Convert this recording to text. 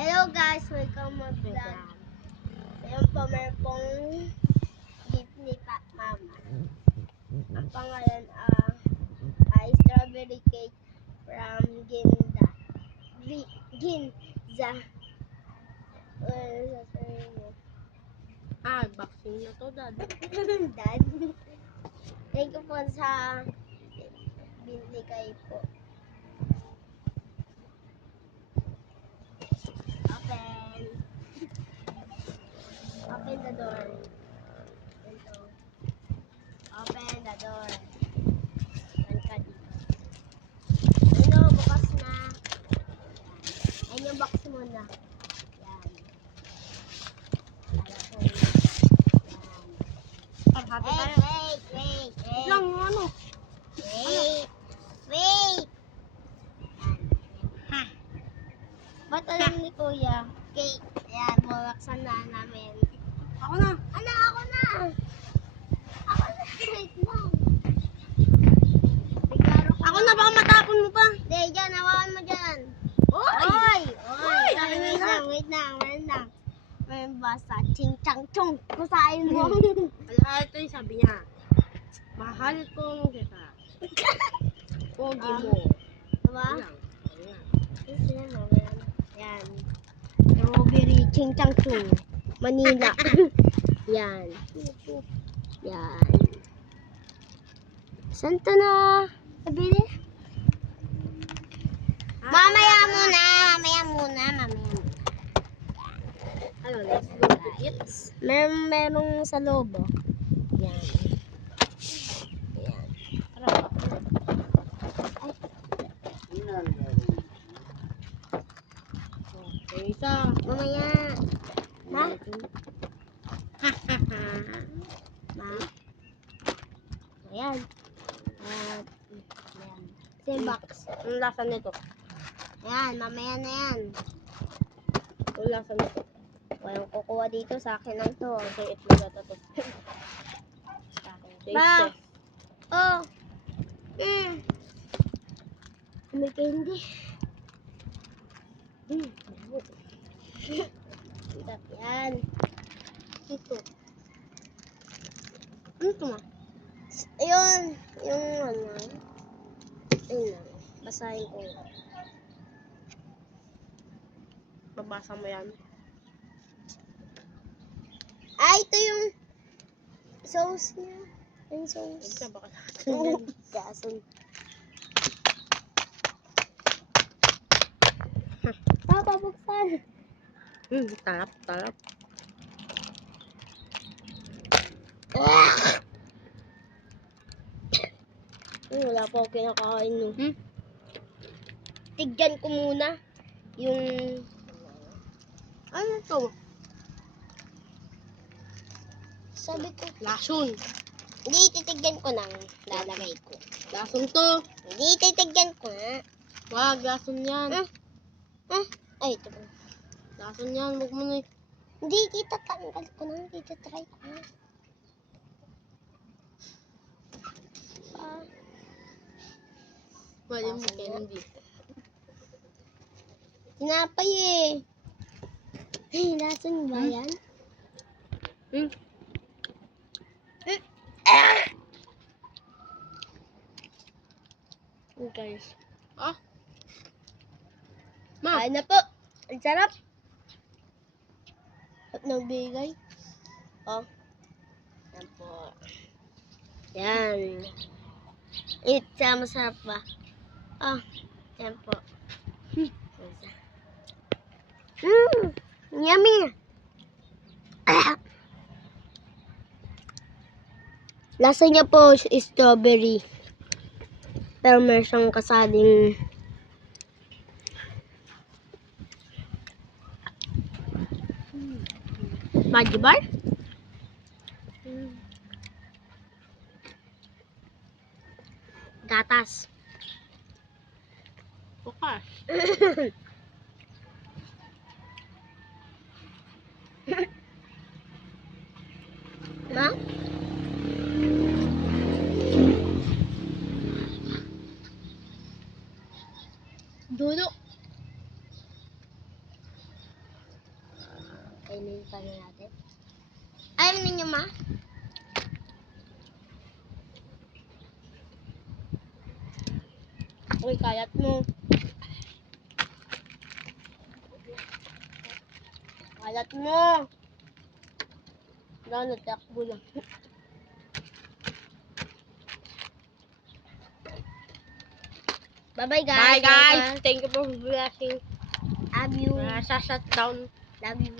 Hello guys, welcome my vlog. Ngayon po meron pong gift ni Mama. Ang pangalan ay strawberry cake from Ginza. Ginza. Sasabihin mo. Boxing na to, Dad. Dad. Thank you po sa binigay po. Open the door. Ito. Open the door. Yan ka dito. Ano, bukas na. Yan. Yan yung box muna. Yan. Para po. Yan. Wait. Lang, ano? Wait. Yan. Ha. Ba't alam ni Kuya? Cake. Yan, bubaksan na namin. Ako na. Ako na. Wait lang. Ako na, baka matapon mo pa. Hindi, dyan. Hawakan mo dyan. Oy! Wait lang. May basa. Ching chang chung. Kusain mo. Ito yung sabi niya. Mahal kong kita. Pogi mo. Diba? Ayan. Yan. Strawberry ching chang chung. Manila. Yan. Yan. Saan to na? Nabili? Mamaya muna. Ano, let's go to eat. Merong sa loob. Oh. Yan. Yan. Okay, isa. Mamaya. Ma? Ma? Ayan. Ayan. Same box. Ang lasa nito. Ayan, mamaya na yan. Ang lasa nito. Walang kukuha dito, sa akin lang to. Okay, itlog ata to. Sa akin. Taste Ma! test. Oh! May candy. Sarap yan. Ito. Ano ito, ma? Ayun. Yung ano. Ayun lang. Basahin ko. Babasa mo yan. Ito yung sauce niya. Yung sauce. Ito, baka Gason. Buksan. Talap. Wala pa ako kinakain no. Hmm? Tigyan ko muna yung Ano to? sabi ko. Lason. Hindi, titigyan ko lang. Lalagay ko. Lason to. Hindi, titigyan ko nga. Wag, lason yan. Ay, ito ba? Lason yan, wag mo na. Hindi, kita tanggal ko na. Dito try ko na. Pwede mo candy. Tinapay eh. Ay, lason ba yan? Guys. Ma, Kain na po. Ang sarap. At nagbigay. Oh. Yan po. Yan. Masarap ba? Yan po. Yummy. Lasa niya po strawberry. Pero meron siyang kasaling Maggi bar? Gatas. bukas. Ma? Dulo. Kainin pa na natin. Ayaw ninyo, ma? Uy, kalat mo. Kalat mo. Wala, natakbo lang. Bye-bye, guys. Bye guys. Thank you for watching. Love you. Sa shutdown. Love you.